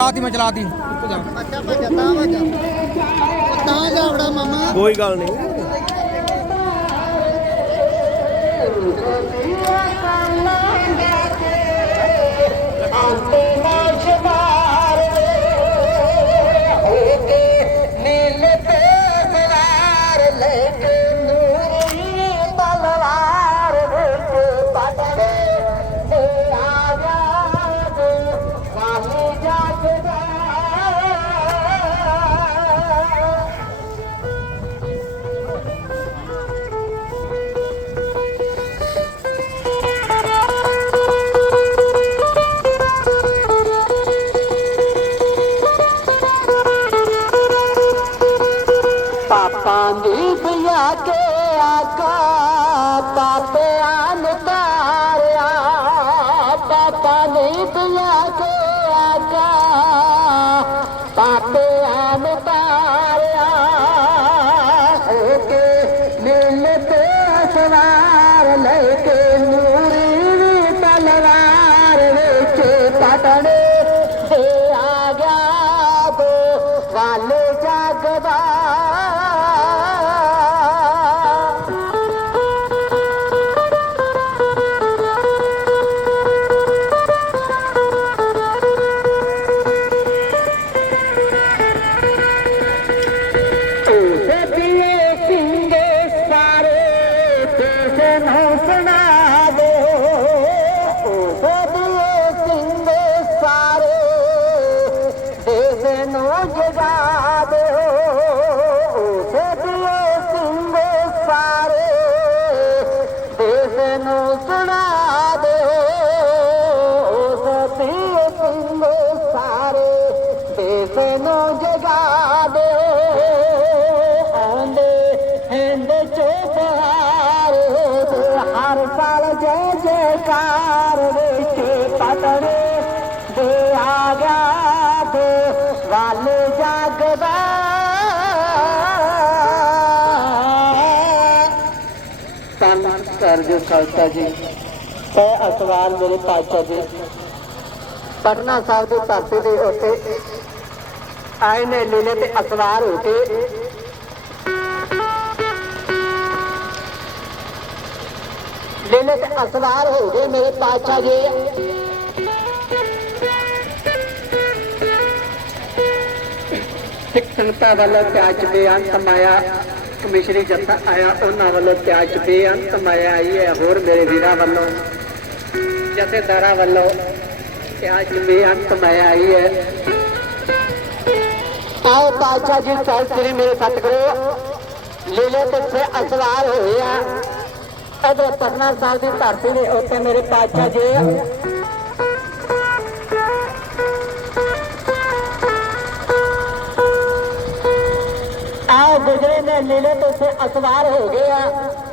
ਚਲਾਤੀ ਮੈਂ ਚਲਾਤੀ। ਅੱਛਾ ਭੱਜਾ ਤਾਂ ਭੱਜਾ ਉਹ ਤਾਂ ਜਾਵੜਾ ਮਾਮਾ। ਕੋਈ ਗੱਲ ਨਹੀਂ। ڪيا پاپي آلو تاري پاپا نه ته پاپي آلو تاري تيسنارورار پٽڻ وال جڳدا ਕਿਸੇ ਨੂੰ ਸੁਣਾ ਦੋ ਸਤਿਏ ਸਿੰਘੇ ਸਾਰੇ ਕਿਸੇ ਧੰਨ ਖਾਲਸਾ ਜੀ। ਐ ਅਸਵਾਲ ਮੇਰੇ ਪਾਤਸ਼ਾਹ ਜੀ। ਪਟਨਾ ਸਾਹਿਬ ਦੀ ਧਰਤੀ ਦੇ ਉੱਤੇ ਆਏ ਨੇ ਲੀਲੇ ਤੇ ਅਸਵਾਰ ਹੋ ਕੇ। ਲੀਲੇ ਤੇ ਅਸਵਾਰ ਹੋ ਗਏ ਮੇਰੇ ਪਾਤਸ਼ਾਹ ਜੀ। ਸਿੱਖ ਸੰਗਤਾਂ ਵੱਲੋਂ ਤਿਆਜ ਬੇਅੰਤ ਮਾਇਆ ਕਮਿਸ਼ਨਰੀ ਜੱਥਾ ਆਇਆ, ਉਹਨਾਂ ਵੱਲੋਂ ਤਿਆਜ ਬੇਅੰਤ ਮਾਇਆ ਆਈ ਹੈ, ਹੋਰ ਮੇਰੇ ਵੀਰਾਂ ਵੱਲੋਂ, ਜਥੇਦਾਰਾਂ ਵੱਲੋਂ ਤਿਆਜ ਬੇਅੰਤ ਮਾਇਆ ਆਈ ਹੈ। ਆਓ ਪਾਤਸ਼ਾਹ ਜੀ ਸਾਹਿਬ ਸ੍ਰੀ ਮੇਰੇ ਸਤਿਗੁਰੂ। ਲੀਲੇ ਤੇ ਅਸਵਾਰ ਹੋਏ ਆ। ਇਧਰ ਪਟਨਾ ਸਾਹਿਬ ਦੀ ਧਰਤੀ ਦੇ ਉੱਤੇ ਮੇਰੇ ਪਾਤਸ਼ਾਹ ਜੀ। ਆਓ ਗੁਜਰੇ ਤੋਂ ਸੇ ਅਸਵਾਰ ਹੋ ਗਏ ਆ।